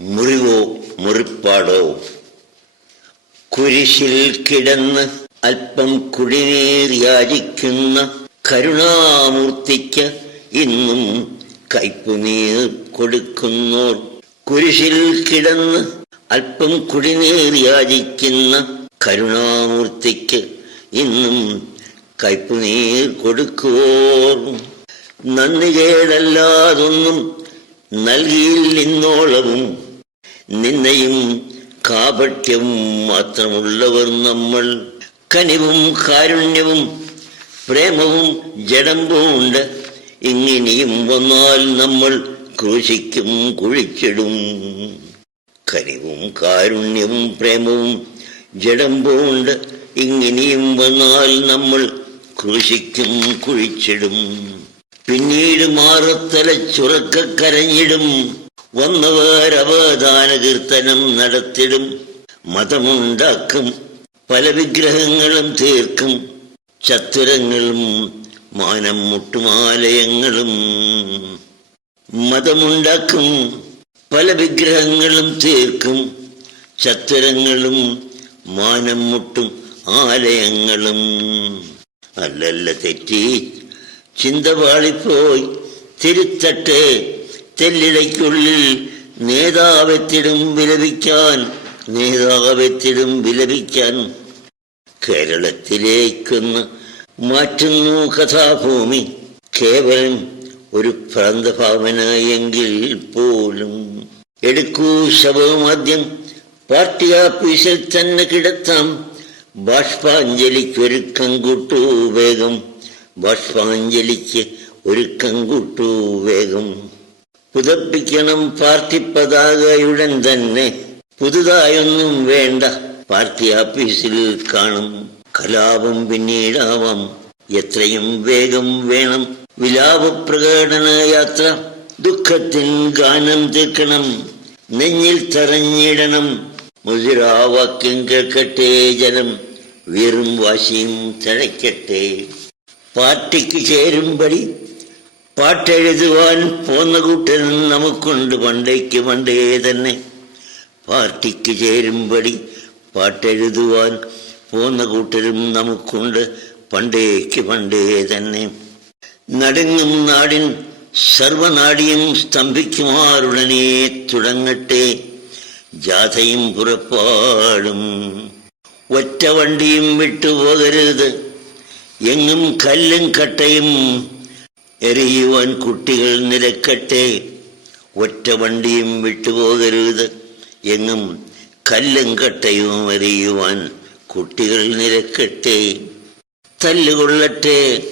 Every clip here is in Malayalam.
മുറിവോ മുറിപ്പാടോ? കുരിശിൽ കിടന്ന് അല്പം കുടിനീർ യാചിക്കുന്ന കരുണാമൂർത്തിക്ക് ഇന്നും കയ്പുനീർ കൊടുക്കുന്നോർ കുരിശിൽ കിടന്ന് അല്പം കുടിനീർ യാചിക്കുന്ന കരുണാമൂർത്തിക്ക് ഇന്നും കയ്പുനീർ കൊടുക്കുവോർ നന്ദികേടല്ലാതൊന്നും നൽകിയില്ലിന്നോളവും നിന്നയും കാപട്യവും മാത്രമുള്ളവർ നമ്മൾ. കനിവും കാരുണ്യവും പ്രേമവും ജഡമ്പുണ്ട് ഇങ്ങനെയും വന്നാൽ നമ്മൾ ക്രൂശിക്കും കുഴിച്ചിടും. കനിവും കാരുണ്യവും പ്രേമവും ജഡമ്പുണ്ട് ഇങ്ങനെയും വന്നാൽ നമ്മൾ ക്രൂശിക്കും കുഴിച്ചിടും. പിന്നീട് മാറത്തല ചുറക്ക കരഞ്ഞിടും. വന്നവർ അവദാന കീർത്തനം നടത്തിടും മതമുണ്ടാക്കും പല വിഗ്രഹങ്ങളും തീർക്കും ചത്തുരങ്ങളും മാനം മുട്ടുമാലയങ്ങളും മതമുണ്ടാക്കും പല വിഗ്രഹങ്ങളും തീർക്കും ചത്തുരങ്ങളും മാനം മുട്ടും ആലയങ്ങളും. അല്ലല്ല തെറ്റി ചിന്ത പാളിപ്പോയി തിരുത്തട്ടെ തെല്ലിടയ്ക്കുള്ളിൽ നേതാവെത്തിടും വിലപിക്കാൻ നേതാവെത്തിടും വിലപിക്കാൻ കേരളത്തിലേക്കൊന്ന് മാറ്റുന്നു കഥാഭൂമി. കേവലം ഒരു പ്രാന്തഭാവനയെങ്കിൽ പോലും എടുക്കൂ ശവമാദ്യം. പാർട്ടി ആഫീസിൽ തന്നെ കിടത്താം. ബാഷ്പാഞ്ജലിക്കൊരുക്കം കൂട്ടൂ വേഗം. ബാഷ്പാഞ്ജലിക്ക് ഒരുക്കം കൂട്ടൂ വേഗം. പുതപ്പിക്കണം പാർട്ടി പതാകയുടൻ തന്നെ. പുതുതായൊന്നും വേണ്ട. പാർട്ടി ആഫീസിൽ കാണും. കലാപം പിന്നീടാവാം. എത്രയും വേഗം വേണം വിലാപ പ്രകടന യാത്ര. ദുഃഖത്തിൻ ഗാനം തീർക്കണം. നെഞ്ഞിൽ തറഞ്ഞിടണം. മുതിരാവാക്യം കേൾക്കട്ടെ ജനം. വീറും വാശിയും തഴയ്ക്കട്ടെ. പാർട്ടിക്ക് ചേരുംപടി പാട്ടെഴുതുവാൻ പോന്ന കൂട്ടൻ നമുക്കുണ്ട് പണ്ടേക്ക് പണ്ടേ തന്നെ. പാർട്ടിക്ക് ചേരുംപടി പാട്ടെഴുതുവാൻ പോന്ന കൂട്ടരും നമുക്കുണ്ട് പണ്ടേക്ക് പണ്ടേ തന്നെ. നടുങ്ങും നാടിൻ സർവനാടിയും സ്തംഭിക്കുമാറുടനെ തുടങ്ങട്ടെ. ജാഥയും പുറപ്പാടും. ഒറ്റ വണ്ടിയും വിട്ടുപോകരുത്. എങ്ങും കല്ലും കട്ടയും എറിയുവാൻ കുട്ടികൾ നിരക്കട്ടെ. ഒറ്റ വണ്ടിയും വിട്ടുപോകരുത്. എങ്ങും കല്ലും കട്ടയും എറിയുവാൻ കുട്ടികൾ നിരക്കട്ടെ. തല്ലുകൊള്ളട്ടെ.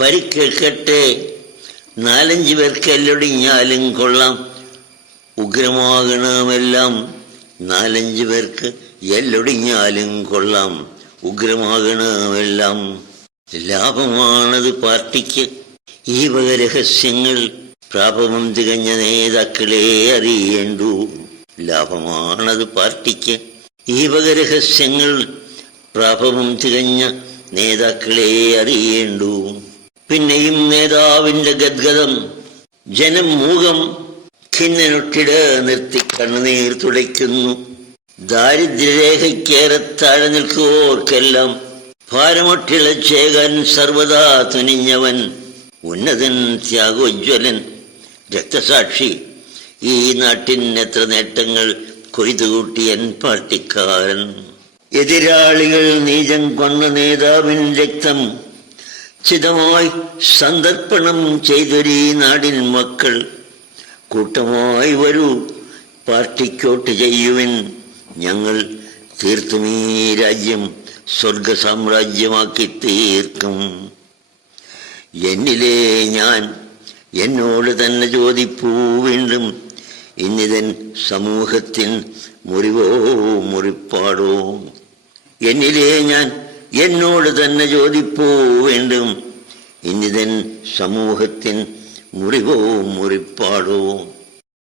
പരിക്കേൽക്കട്ടെ. നാലഞ്ച് പേർ കല്ലൊടിഞ്ഞാലും കൊള്ളാം. ഉഗ്രമാകണമെല്ലാം നാലഞ്ച് പേർക്ക് എല്ലൊടിഞ്ഞാലും കൊള്ളാം. ഉഗ്രമാകണമെല്ലാം. ലാഭമാണത് പാർട്ടിക്ക്. ഈ വക രഹസ്യങ്ങൾ പ്രാപമം തികഞ്ഞ നേതാക്കളെ അറിയേണ്ടു. ലാഭമാണത് പാർട്ടിക്ക്. ഈ വക രഹസ്യങ്ങൾ പ്രാപമം തികഞ്ഞ നേതാക്കളെ അറിയേണ്ടു. പിന്നെയും നേതാവിന്റെ ഗദ്ഗതം ജനം മൂകം ഖിന്നനൊട്ടിട നിർത്തി കണ്ണുനീർ തുടയ്ക്കുന്നു. ദാരിദ്ര്യരേഖയ്ക്കേറെ താഴെ നിൽക്കുവോർക്കെല്ലാം ഭാരമൊട്ടിളച്ചേകാൻ സർവദാ തുനിഞ്ഞവൻ. ഉന്നതൻ ത്യാഗോജ്വലൻ. രക്തസാക്ഷി ഈ നാട്ടിൻ എത്ര നേട്ടങ്ങൾ കൊയ്തുകൂട്ടിയൻ പാർട്ടിക്കാരൻ. എതിരാളികൾ നീചം കൊന്ന നേതാവിൻ രക്തം ചിതമായി സന്ദർപ്പണം ചെയ്തൊരീ നാടിൻ മക്കൾ. കൂട്ടമായി വരൂ പാർട്ടിക്കോട്ട് ചെയ്യുവിൻ. ഞങ്ങൾ തീർത്തും ഈ രാജ്യം സ്വർഗ സാമ്രാജ്യമാക്കി തീർക്കും. എന്നിലെ ഞാൻ എന്നോട് തന്നെ ചോദിപ്പൂ വീണ്ടും. ഇന്നിതൻ സമൂഹത്തിൻ മുറിവോ മുറിപ്പാടോ? എന്നിലേ ഞാൻ എന്നോട് തന്നെ ചോദിപ്പൂ വീണ്ടും. ഇന്നിതൻ സമൂഹത്തിൻ മുറിവോ മുറിപ്പാടോ?